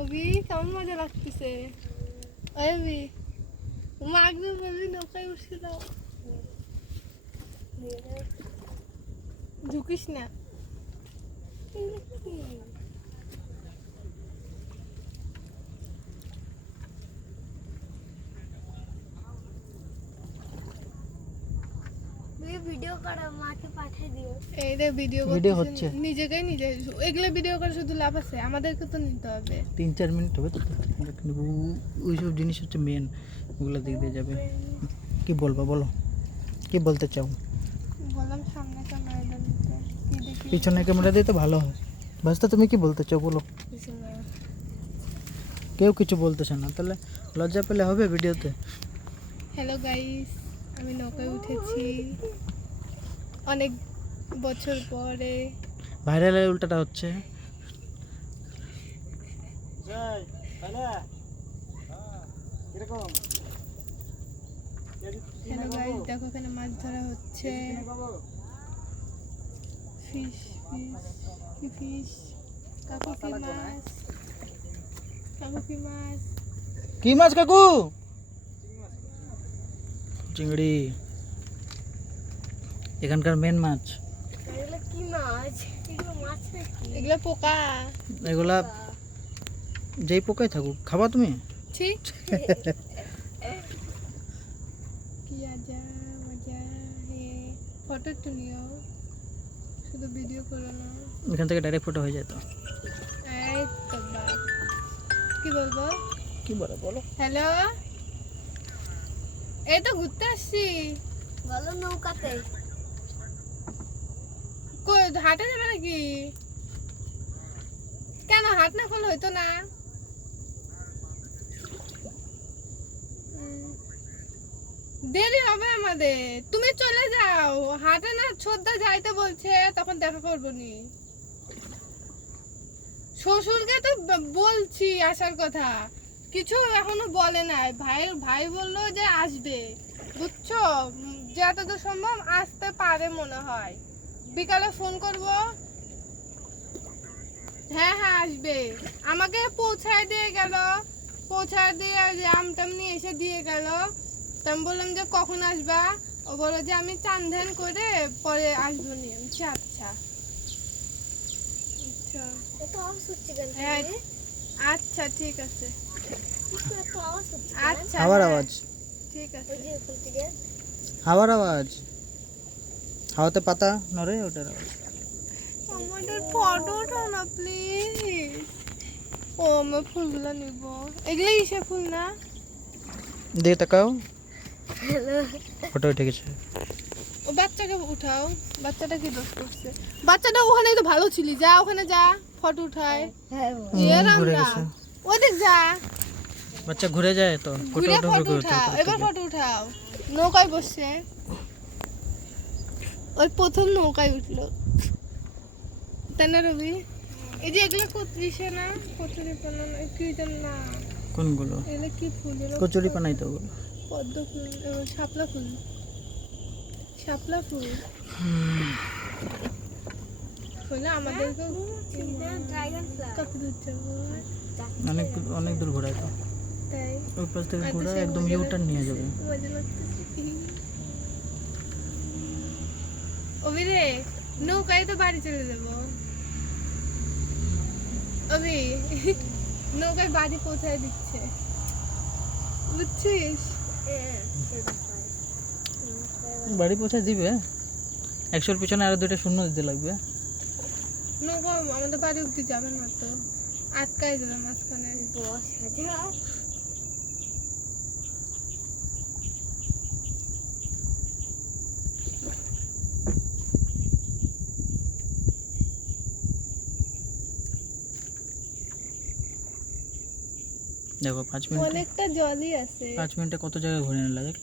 অভি কেমন মজা লাগতেছে? ওই অভি, মাগবে বলবি নৌকায় উঠে দাও, ঝুঁকিস না। ভিডিও করো, মাকে পাঠিয়ে দিও। এই রে ভিডিও ভিডিও করতেছে হচ্ছে। নিজেকেই নিজে। এগুলো ভিডিও করে শুধু লাভ আছে? আমাদেরকে তো নিতে হবে। 3-4 মিনিট হবে তো, ওইসব জিনিস হচ্ছে মেন, ওগুলো দিক দিয়ে যাবে। কি বলবো বলো, কি বলতে চাও? বললাম সামনে ক্যামেরা দিতে, কি দেখি পিছনে ক্যামেরা দিয়ে তো ভালো হয়। বাস্তা তুমি কি বলতে চাও বলো? কিছু না। কেউ কিছু বলতেছে না, তাহলে লজ্জা পেলে হবে ভিডিওতে? হ্যালো গাইস, আমি নৌকায় উঠেছি অনেক বছর পরে। ভাইরালের উল্টাটা হচ্ছে। হ্যালো গাইস, দেখো এখানে মাছ ধরা হচ্ছে। ফিশ ফিশ কি ফিশ? কাকু কি মাছ? কাকু কি মাছ? কি মাছ কাকু? চিংড়ি, এখানকার মেন মাছ। এগুলো কি মাছ? এগুলো মাছ নাকি? এগুলো পোকা। এগুলা যেই পোকাই থাকুক, খাবা তুমি? ঠিক কি আজা মজা হে। ফটো একটু নিও, শুধু ভিডিও করো না। এখান থেকে ডাইরেক্ট ফটো হয়ে যায় তো। এই তো বাপ, কি বলবো? কি বলে বলো? হ্যালো, এই তো ঘুরতে আসছি। বলো নৌকাতে। কই হাটে যাবে নাকি? কেন হাট না করলে হইতো না? দেরি হবে আমাদের, তুমি চলে যাও। হাটে না ছোটদা যাইতে বলছে, তখন দেখা করবো নি। শ্বশুরকে তো বলছি আসার কথা, কিছু এখনো বলে নাই। ভাই বললো যে আসবে, বুঝছো? যতদূর সম্ভব আসতে পারে মনে হয়। বিকালে ফোন করব। হ্যাঁ হ্যাঁ আসবে, আমাকে পৌঁছায় দিয়ে গেল। পৌঁছায় দিয়ে আম টাম নিয়ে এসে দিয়ে গেল। তো আমি বললাম যে কখন আসবা? ও বললো যে আমি চান ধ্যান করে পরে আসবো নি। আমি বলছি, আচ্ছা আচ্ছা এত আওয়াজ হচ্ছে কেন? হ্যাঁ আচ্ছা ঠিক আছে। এত আওয়াজ হচ্ছে কেন? আচ্ছা হাওয়ার হ্যাঁ, আওয়াজ, ঠিক আছে। ওই যে ওখান থেকে হাওয়ার আওয়াজ, হাওয়াতে পাতা নড়ে ওটার আওয়াজ। আমাদের ফটো ওঠাও না প্লিজ। ও আমার ফুলগুলো নিব। এগুলো ইসে ফুল না? দিয়ে তাকাও, ফটো উঠে গেছে। ও বাচ্চাকে উঠাও। বাচ্চাটা কি দোষ করছে? বাচ্চাটা ওখানে তো ভালো ছিলি, যা ওখানে যা, ফটো উঠায়। হ্যাঁ ঘুরে গেছে। ওদিক যা, বাচ্চা ঘুরে যায় তো, ফটো ঘুরে উঠে ফটো উঠাও। এবার ফটো উঠাও। নৌকায় বসছে, ওই প্রথম নৌকায় উঠলো, তাই না রবি? এই যে এগুলো কত্রিশে না, কচুরি পানা না, কি যেন না, কোনগুলো? এগুলো কি ফুল? কচুরি পানাই তো ওগুলো। পদ্ম ফুল, শাপলা ফুল, শাপলা ফুল হলে আমাদেরকেও ড্রাগন ফ্লাওয়ার। কত দূর যাবো? অনেক অনেক দূর ঘোরায় তো, তাই ওই পাশ থেকে আচ্ছা, ঘোরা সেই একদম মজা ইউটার্ন নিয়ে যাবে। মজা লাগতেছে। অভি রে, নৌকায় তো বাড়ি চলে যাবো। অভি নৌকায় বাড়ি পৌঁছায় দিচ্ছে, বুঝছিস? বাড়ি পৌঁছে দিবে, 100-এর পিছনে আরো 2টা শূন্য দিতে লাগবে। নৌকা আমাদের বাড়ি অব্দি যাবে না তো, আটকায় যাবে মাঝখানে। 10,000। দেখো 5 মিনিট, অনেকটা জলই আছে। 5 মিনিটে কত জায়গা ঘুরে নিলা দেখ।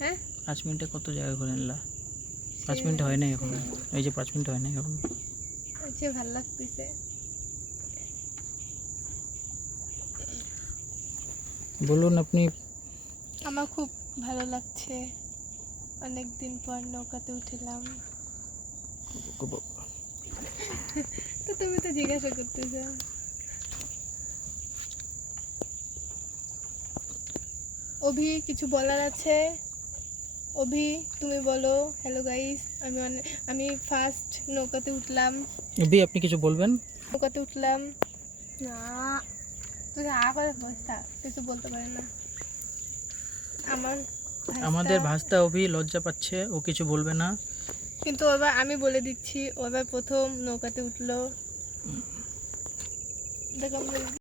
হ্যাঁ 5 মিনিটে কত জায়গা ঘুরে নিলা। 5 মিনিট হয় নাই এখন, এই যে 5 মিনিট হয় নাই এখন। আচ্ছা ভালো লাগতেছে। বলুন আপনি। আমার খুব ভালো লাগছে, অনেক দিন পর নৌকাতে উঠলাম। তো তুমি তো জিজ্ঞাসা করতেছ। অভি কিছু বলার আছে? অভি তুমি বলো। হ্যালো গাইস, আমি ফার্স্ট নৌকাতে উঠলাম। অভি আপনি কিছু বলবেন? নৌকাতে উঠলাম। না, তুই আবার বসতা, কিছু বলতে পারে না। আমার আমাদের ভাইস্তা- ভাস্তা অভি লজ্জা পাচ্ছে, ও কিছু বলবে না। কিন্তু এবার আমি বলে দিচ্ছি, ও এবার প্রথম নৌকাতে উঠলো। দেখো